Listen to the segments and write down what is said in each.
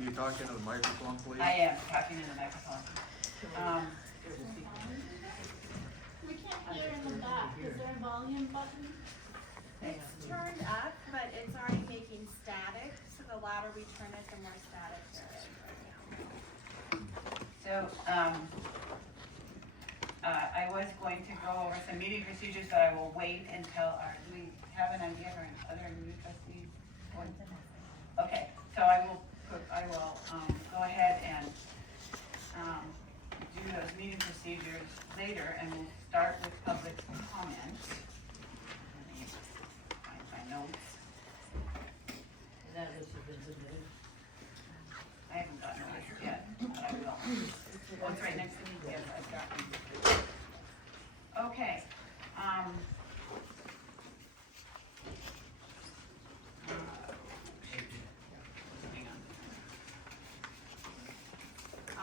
Can you talk into the microphone, please? I am talking in the microphone. We can't hear in the back. Is there a volume button? It's turned up, but it's already making static, so the louder we turn it, the more static there is right now. So, I was going to go over some meeting procedures, but I will wait until do we have an idea or other new trustees? Okay, so I will go ahead and, do those meeting procedures later, and we'll start with public comment. Let me find my notes. That list has been submitted. I haven't gotten a list yet, but I will. Oh, it's right next to me, yes, I've got it. Okay, hang on.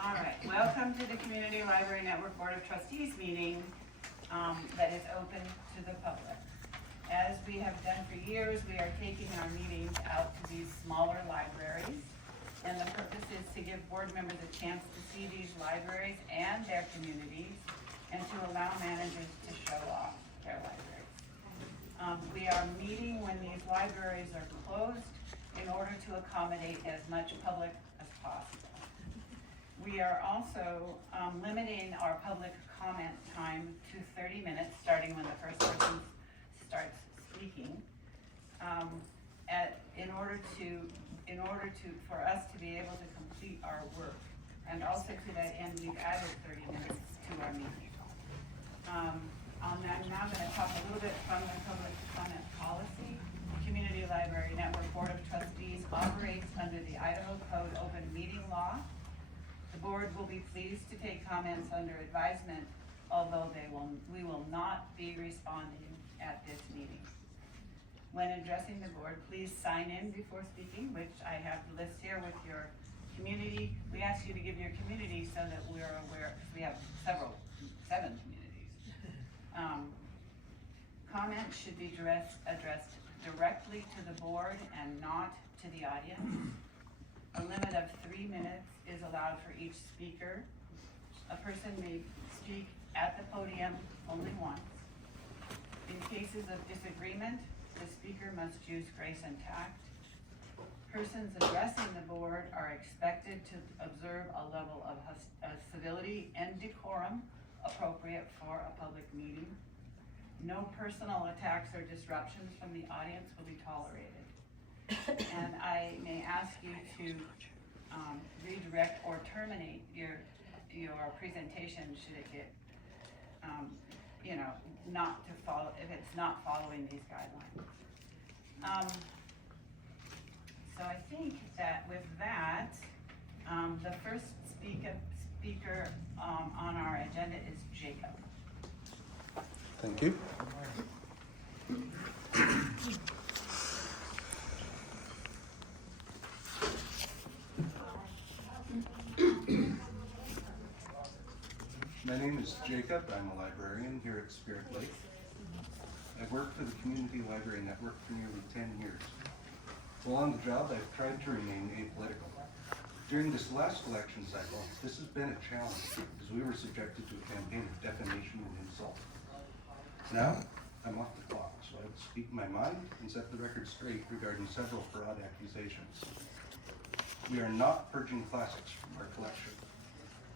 All right, welcome to the Community Library Network Board of Trustees meeting that is open to the public. As we have done for years, we are taking our meetings out to these smaller libraries, and the purpose is to give board members a chance to see these libraries and their communities, and to allow managers to show off their libraries. We are meeting when these libraries are closed in order to accommodate as much public as possible. We are also limiting our public comment time to 30 minutes, starting when the first person starts speaking, for us to be able to complete our work. And also to that end, we've added 30 minutes to our meeting. I'm now going to talk a little bit from the public comment policy. The Community Library Network Board of Trustees operates under the Idaho Code Open Meeting Law. The board will be pleased to take comments under advisement, although we will not be responding at this meeting. When addressing the board, please sign in before speaking, which I have the list here with your community. We ask you to give your community so that we're aware, because we have 7 communities. Comments should be addressed directly to the board and not to the audience. A limit of 3 minutes is allowed for each speaker. A person may speak at the podium only once. In cases of disagreement, the speaker must use grace and tact. Persons addressing the board are expected to observe a level of civility and decorum appropriate for a public meeting. No personal attacks or disruptions from the audience will be tolerated. And I may ask you to redirect or terminate your presentation should it get, not to follow, if it's not following these guidelines. So I think that with that, the first speaker on our agenda is Jacob. Thank you. My name is Jacob. I'm a librarian here at Spirit Lake. I've worked for the Community Library Network for nearly 10 years. While on the job, I've tried to remain apolitical. During this last election cycle, this has been a challenge as we were subjected to a campaign of defamation and insult. Now, I'm off the clock, so I will speak my mind and set the record straight regarding several fraud accusations. We are not purging classics from our collection.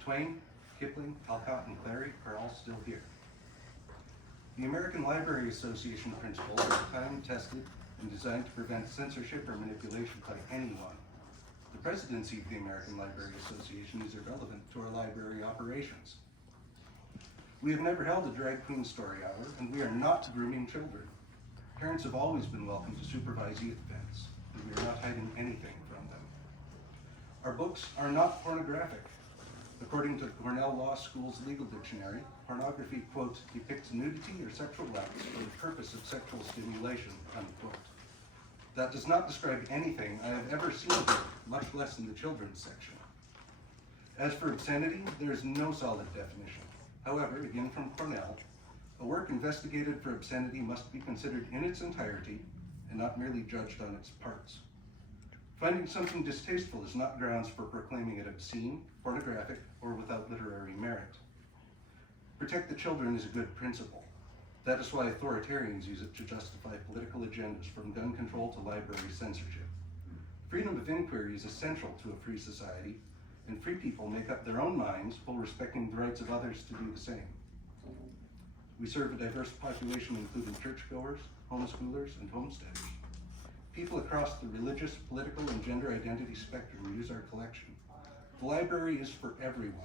Twain, Kipling, Alcott, and Clary are all still here. The American Library Association principles are time-tested and designed to prevent censorship or manipulation by anyone. The presidency of the American Library Association is irrelevant to our library operations. We have never held a drag queen story hour, and we are not grooming children. Parents have always been welcome to supervise youth events, and we are not hiding anything from them. Our books are not pornographic. According to Cornell Law School's legal dictionary, pornography, quote, depicts nudity or sexual acts for the purpose of sexual stimulation, unquote. That does not describe anything I have ever seen here, much less in the children's section. As for obscenity, there is no solid definition. However, again from Cornell, a work investigated for obscenity must be considered in its entirety and not merely judged on its parts. Finding something distasteful is not grounds for proclaiming it obscene, pornographic, or without literary merit. Protect the children is a good principle. That is why authoritarians use it to justify political agendas, from gun control to library censorship. Freedom of inquiry is essential to a free society, and free people make up their own minds while respecting the rights of others to do the same. We serve a diverse population including churchgoers, homeschoolers, and homesteaders. People across the religious, political, and gender identity spectrum use our collection. The library is for everyone.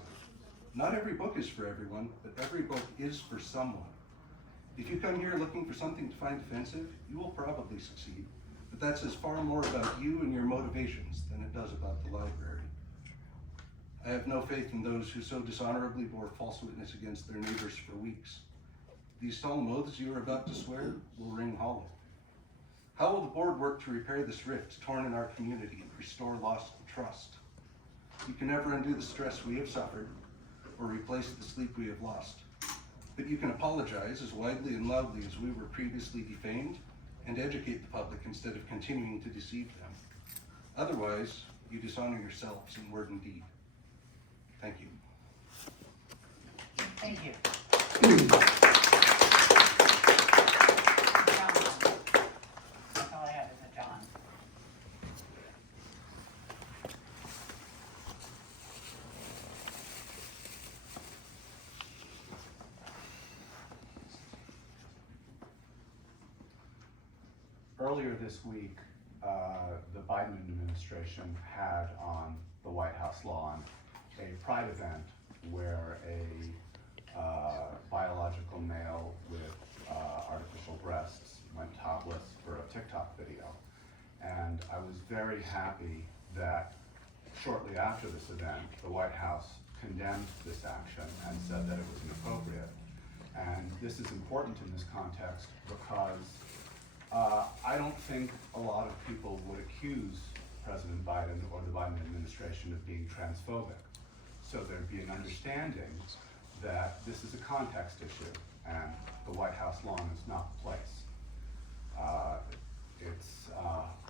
Not every book is for everyone, but every book is for someone. If you come here looking for something to find offensive, you will probably succeed, but that says far more about you and your motivations than it does about the library. I have no faith in those who so dishonorably bore false witness against their neighbors for weeks. These solemn oaths you are about to swear will ring hollow. How will the board work to repair this rift torn in our community and restore lost trust? You can never undo the stress we have suffered or replace the sleep we have lost. But you can apologize as widely and loudly as we were previously defamed and educate the public instead of continuing to deceive them. Otherwise, you dishonor yourselves in word and deed. Thank you. Thank you. That's all I have is a John. Earlier this week, the Biden administration had on the White House lawn a pride event where a biological male with artificial breasts went topless for a TikTok video. And I was very happy that shortly after this event, the White House condemned this action and said that it was inappropriate. And this is important in this context because I don't think a lot of people would accuse President Biden or the Biden administration of being transphobic. So there'd be an understanding that this is a context issue and the White House lawn is not the place. It's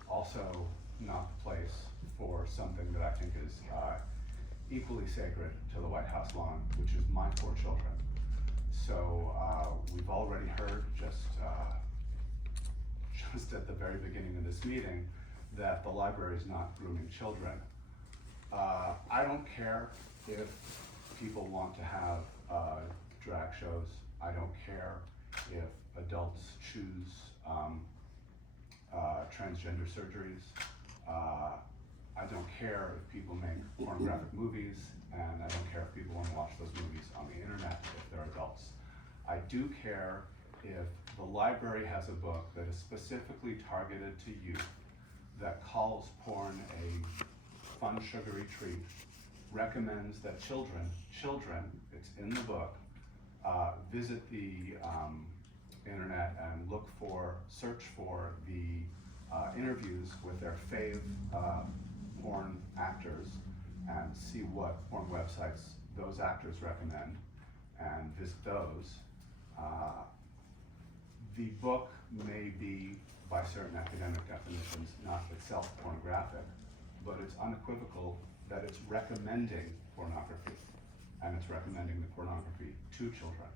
also not the place for something that I think is equally sacred to the White House lawn, which is my 4 children. So we've already heard just at the very beginning of this meeting that the library is not grooming children. I don't care if people want to have drag shows. I don't care if adults choose transgender surgeries. I don't care if people make pornographic movies, and I don't care if people want to watch those movies on the internet if they're adults. I do care if the library has a book that is specifically targeted to youth, that calls porn a fun, sugary treat, recommends that children, it's in the book, visit the internet and search for the interviews with their fave porn actors and see what porn websites those actors recommend and visit those. The book may be, by certain academic definitions, not itself pornographic, but it's unequivocal that it's recommending pornography, and it's recommending the pornography to children.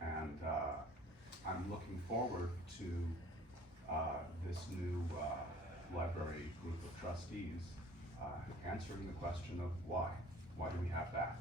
And I'm looking forward to this new library group of trustees answering the question of why. Why do we have that?